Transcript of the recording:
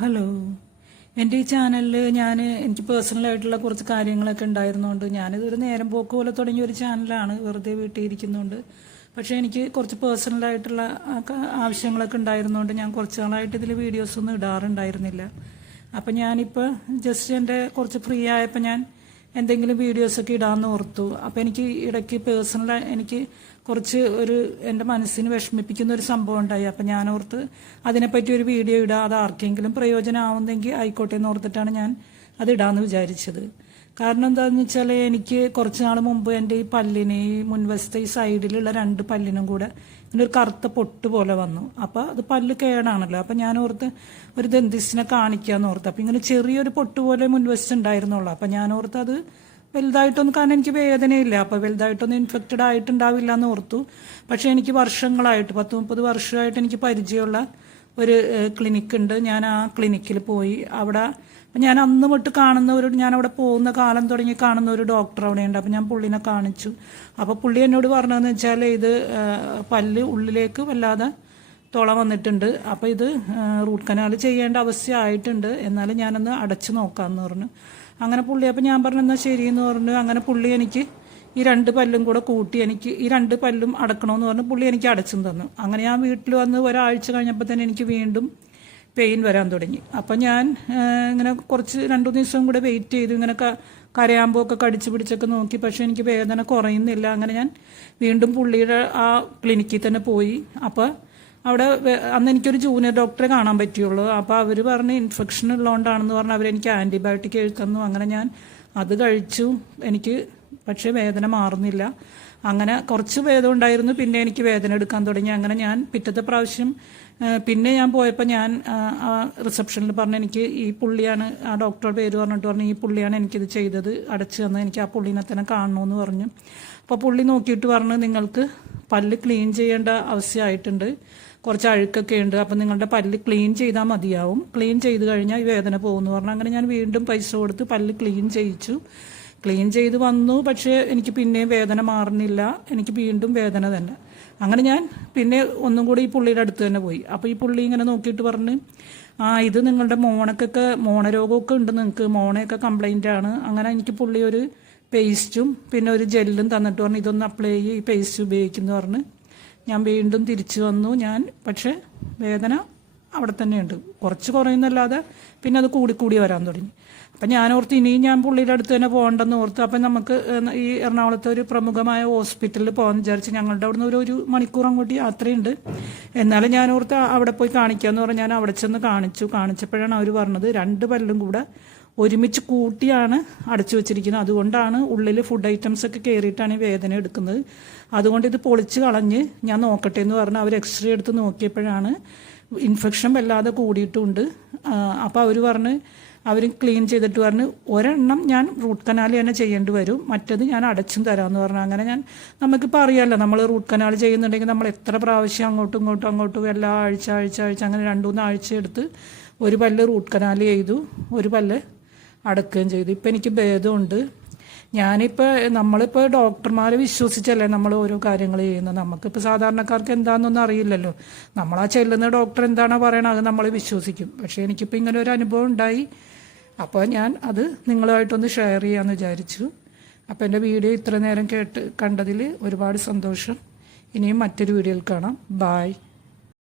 Hello, എൻ്റെ ഈ ചാനലിൽ എനിക്ക് പേഴ്സണലായിട്ടുള്ള കുറച്ച് കാര്യങ്ങളൊക്കെ ഉണ്ടായിരുന്നുകൊണ്ട് ഞാനിതൊരു നേരം പോക്ക് പോലെ തുടങ്ങിയ ഒരു ചാനലാണ്. വെറുതെ വീട്ടിൽ ഇരിക്കുന്നുണ്ട്. പക്ഷേ എനിക്ക് കുറച്ച് പേഴ്സണലായിട്ടുള്ള ആവശ്യങ്ങളൊക്കെ ഉണ്ടായിരുന്നുകൊണ്ട് ഞാൻ കുറച്ച് നാളായിട്ട് ഇതിൽ വീഡിയോസൊന്നും ഇടാറുണ്ടായിരുന്നില്ല. അപ്പം ഞാനിപ്പോൾ ജസ്റ്റ് എൻ്റെ കുറച്ച് ഫ്രീ ആയപ്പോൾ ഞാൻ എന്തെങ്കിലും വീഡിയോസൊക്കെ ഇടാമെന്ന് ഓർത്തു. അപ്പോൾ എനിക്ക് ഇടയ്ക്ക് എനിക്ക് കുറച്ച് എൻ്റെ മനസ്സിന് വിഷമിപ്പിക്കുന്ന ഒരു സംഭവം ഉണ്ടായി. അപ്പം ഞാൻ ഓർത്ത് അതിനെപ്പറ്റി ഒരു വീഡിയോ ഇടാം, അത് ആർക്കെങ്കിലും പ്രയോജനമാവുന്നെങ്കിൽ ആയിക്കോട്ടെ എന്ന് ഓർത്തിട്ടാണ് ഞാൻ അത് ഇടാമെന്ന് വിചാരിച്ചത്. കാരണം എന്താണെന്ന് വെച്ചാൽ എനിക്ക് കുറച്ച് നാൾ മുമ്പ് എൻ്റെ ഈ പല്ലിന്, ഈ മുൻവശത്തെ ഈ സൈഡിലുള്ള 2 പല്ലിനും കൂടെ ഇങ്ങനെ ഒരു കറുത്ത പൊട്ട് പോലെ വന്നു. അപ്പോൾ അത് പല്ല് കേടാണല്ലോ. അപ്പം ഞാൻ ഓർത്ത് ഒരു ദന്തിസ്റ്റിനെ കാണിക്കാമെന്ന് ഓർത്ത്. അപ്പം ഇങ്ങനെ ചെറിയൊരു പൊട്ട് പോലെ മുൻവശത്ത് ഉണ്ടായിരുന്നുള്ളൂ. അപ്പം ഞാൻ ഓർത്ത് അത് വലുതായിട്ടൊന്നും, കാരണം എനിക്ക് വേദനയില്ല, അപ്പോൾ വലുതായിട്ടൊന്നും ഇൻഫെക്റ്റഡ് ആയിട്ടുണ്ടാവില്ല എന്ന് ഓർത്തു. പക്ഷേ എനിക്ക് വർഷങ്ങളായിട്ട് 10-30 വർഷമായിട്ട് എനിക്ക് പരിചയമുള്ള ഒരു ക്ലിനിക്കുണ്ട്. ഞാൻ ആ ക്ലിനിക്കിൽ പോയി. അവിടെ ഞാൻ അന്ന് തൊട്ട് ഞാൻ അവിടെ പോകുന്ന കാലം തുടങ്ങി കാണുന്ന ഒരു ഡോക്ടർ അവിടെയുണ്ട്. അപ്പം ഞാൻ പുള്ളിനെ കാണിച്ചു. അപ്പോൾ പുള്ളി എന്നോട് പറഞ്ഞതെന്ന് വെച്ചാൽ ഇത് പല്ല് ഉള്ളിലേക്ക് വല്ലാതെ തുള വന്നിട്ടുണ്ട്, അപ്പോൾ ഇത് റൂട്ട് കനാൽ ചെയ്യേണ്ട ആവശ്യമായിട്ടുണ്ട്, എന്നാലും ഞാനൊന്ന് അടച്ചു നോക്കാമെന്ന് പറഞ്ഞു. അങ്ങനെ പുള്ളി, അപ്പം ഞാൻ പറഞ്ഞു എന്നാൽ ശരിയെന്ന് പറഞ്ഞു. അങ്ങനെ പുള്ളി എനിക്ക് ഈ 2 പല്ലും കൂടെ കൂട്ടി എനിക്ക് ഈ 2 പല്ലും അടക്കണമെന്ന് പറഞ്ഞ് പുള്ളി എനിക്ക് അടച്ചും തന്നു. അങ്ങനെ ഞാൻ വീട്ടിൽ വന്ന് ഒരാഴ്ച കഴിഞ്ഞപ്പോൾ തന്നെ എനിക്ക് വീണ്ടും പെയിൻ വരാൻ തുടങ്ങി. അപ്പം ഞാൻ ഇങ്ങനെ കുറച്ച് 2-3 ദിവസം കൂടെ വെയിറ്റ് ചെയ്തു. ഇങ്ങനെ കരയാമ്പോ ഒക്കെ കടിച്ചു പിടിച്ചൊക്കെ നോക്കി, പക്ഷേ എനിക്ക് വേദന കുറയുന്നില്ല. അങ്ങനെ ഞാൻ വീണ്ടും പുള്ളിയുടെ ആ ക്ലിനിക്കിൽ തന്നെ പോയി. അപ്പോൾ അവിടെ അന്ന് എനിക്കൊരു ജൂനിയർ ഡോക്ടറെ കാണാൻ പറ്റുള്ളൂ. അപ്പോൾ അവർ പറഞ്ഞ് ഇൻഫെക്ഷൻ ഉള്ളതുകൊണ്ടാണെന്ന് പറഞ്ഞ് അവരെനിക്ക് ആൻറ്റിബയോട്ടിക് എഴുതി തന്നു. അങ്ങനെ ഞാൻ അത് കഴിച്ചു. പക്ഷേ വേദന മാറുന്നില്ല. അങ്ങനെ കുറച്ച് വേദന ഉണ്ടായിരുന്നു, പിന്നെ എനിക്ക് വേദന എടുക്കാൻ തുടങ്ങി. അങ്ങനെ ഞാൻ പിറ്റത്തെ പ്രാവശ്യം പിന്നെ ഞാൻ പോയപ്പോൾ ഞാൻ റിസപ്ഷനിൽ പറഞ്ഞു എനിക്ക് ഈ പുള്ളിയാണ്, ആ ഡോക്ടറുടെ പേര് പറഞ്ഞിട്ട് പറഞ്ഞു ഈ പുള്ളിയാണ് എനിക്കിത് ചെയ്തത്, അടച്ചു തന്നത്, എനിക്ക് ആ പുള്ളിനെ തന്നെ കാണണമെന്ന് പറഞ്ഞു. അപ്പോൾ പുള്ളി നോക്കിയിട്ട് പറഞ്ഞു നിങ്ങൾക്ക് പല്ല് ക്ലീൻ ചെയ്യേണ്ട ആവശ്യമായിട്ടുണ്ട്, കുറച്ച് അഴുക്കൊക്കെ ഉണ്ട്, അപ്പം നിങ്ങളുടെ പല്ല് ക്ലീൻ ചെയ്താൽ മതിയാവും, ക്ലീൻ ചെയ്ത് കഴിഞ്ഞാൽ ഈ വേദന പോകുമെന്ന് പറഞ്ഞു. അങ്ങനെ ഞാൻ വീണ്ടും പൈസ കൊടുത്ത് പല്ല് ക്ലീൻ ചെയ്യിച്ചു. ക്ലീൻ ചെയ്ത് വന്നു, പക്ഷേ എനിക്ക് പിന്നെയും വേദന മാറുന്നില്ല, എനിക്ക് വീണ്ടും വേദന തന്നെ. അങ്ങനെ ഞാൻ പിന്നെ ഒന്നും കൂടി ഈ പുള്ളിയുടെ അടുത്ത് തന്നെ പോയി. അപ്പോൾ ഈ പുള്ളി ഇങ്ങനെ നോക്കിയിട്ട് പറഞ്ഞ് ഇത് നിങ്ങളുടെ മോണരോഗമൊക്കെ ഉണ്ട്, നിങ്ങൾക്ക് മോണയൊക്കെ കംപ്ലൈൻ്റ് ആണ്. അങ്ങനെ എനിക്ക് പുള്ളി ഒരു പേസ്റ്റും പിന്നെ ഒരു ജെല്ലും തന്നിട്ട് പറഞ്ഞു ഇതൊന്ന് അപ്ലൈ ചെയ്ത് ഈ പേസ്റ്റ് ഉപയോഗിക്കുന്നു പറഞ്ഞ് ഞാൻ വീണ്ടും തിരിച്ചു വന്നു. പക്ഷേ വേദന അവിടെ തന്നെയുണ്ട്, കുറച്ച് കുറയുന്നല്ലാതെ പിന്നെ അത് കൂടി വരാൻ തുടങ്ങി. അപ്പം ഞാൻ ഓർത്ത് ഇനിയും ഞാൻ പുള്ളിയുടെ അടുത്ത് തന്നെ പോകണ്ടെന്ന് ഓർത്ത്. അപ്പം നമുക്ക് ഈ എറണാകുളത്തെ ഒരു പ്രമുഖമായ ഹോസ്പിറ്റലിൽ പോകാമെന്ന് വിചാരിച്ച് ഞങ്ങളുടെ അവിടുന്ന് ഒരു മണിക്കൂർ അങ്ങോട്ട് യാത്രയുണ്ട്. എന്നാലും ഞാൻ ഓർത്ത് അവിടെ പോയി കാണിക്കാമെന്ന് പറഞ്ഞ് ഞാൻ അവിടെ ചെന്ന് കാണിച്ചപ്പോഴാണ് അവർ പറഞ്ഞത് 2 പല്ലും കൂടെ ഒരുമിച്ച് കൂട്ടിയാണ് അടച്ചു വെച്ചിരിക്കുന്നത്, അതുകൊണ്ടാണ് ഉള്ളിൽ ഫുഡ് ഐറ്റംസ് ഒക്കെ കയറിയിട്ടാണ് ഈ വേദന എടുക്കുന്നത്, അതുകൊണ്ട് ഇത് പൊളിച്ച് കളഞ്ഞ് ഞാൻ നോക്കട്ടെ എന്ന് പറഞ്ഞ് അവർ എക്സ്റേ എടുത്ത് നോക്കിയപ്പോഴാണ് ഇൻഫെക്ഷൻ വല്ലാതെ കൂടിയിട്ടുണ്ട്. അപ്പോൾ അവർ ക്ലീൻ ചെയ്തിട്ട് പറഞ്ഞ് ഒരെണ്ണം ഞാൻ റൂട്ട് കനാൽ തന്നെ ചെയ്യേണ്ടി വരും, മറ്റത് ഞാൻ അടച്ചും തരാമെന്ന് പറഞ്ഞു. അങ്ങനെ നമുക്കിപ്പോൾ അറിയാമല്ലോ, നമ്മൾ റൂട്ട് കനാൽ ചെയ്യുന്നുണ്ടെങ്കിൽ നമ്മൾ എത്ര പ്രാവശ്യം അങ്ങോട്ടും എല്ലാ ആഴ്ച അങ്ങനെ 2-3 ആഴ്ച എടുത്ത് ഒരു പല്ല് റൂട്ട് കനാൽ ചെയ്തു, ഒരു പല്ല് അടക്കുകയും ചെയ്തു. ഇപ്പം എനിക്ക് ഭേദമുണ്ട്. നമ്മളിപ്പോൾ ഡോക്ടർമാരെ വിശ്വസിച്ചല്ലേ നമ്മൾ ഓരോ കാര്യങ്ങൾ ചെയ്യുന്നത്. നമുക്കിപ്പോൾ സാധാരണക്കാർക്ക് എന്താണെന്നൊന്നും അറിയില്ലല്ലോ. നമ്മൾ ആ ചെല്ലുന്ന ഡോക്ടർ എന്താണോ പറയണത് അത് നമ്മൾ വിശ്വസിക്കും. പക്ഷേ എനിക്കിപ്പോൾ ഇങ്ങനെ ഒരു അനുഭവം ഉണ്ടായി. അപ്പോൾ ഞാൻ അത് നിങ്ങളുമായിട്ടൊന്ന് ഷെയർ ചെയ്യാമെന്ന് വിചാരിച്ചു. അപ്പോൾ എൻ്റെ വീഡിയോ ഇത്ര നേരം കണ്ടതിൽ ഒരുപാട് സന്തോഷം. ഇനിയും മറ്റൊരു വീഡിയോയിൽ കാണാം. ബായ്.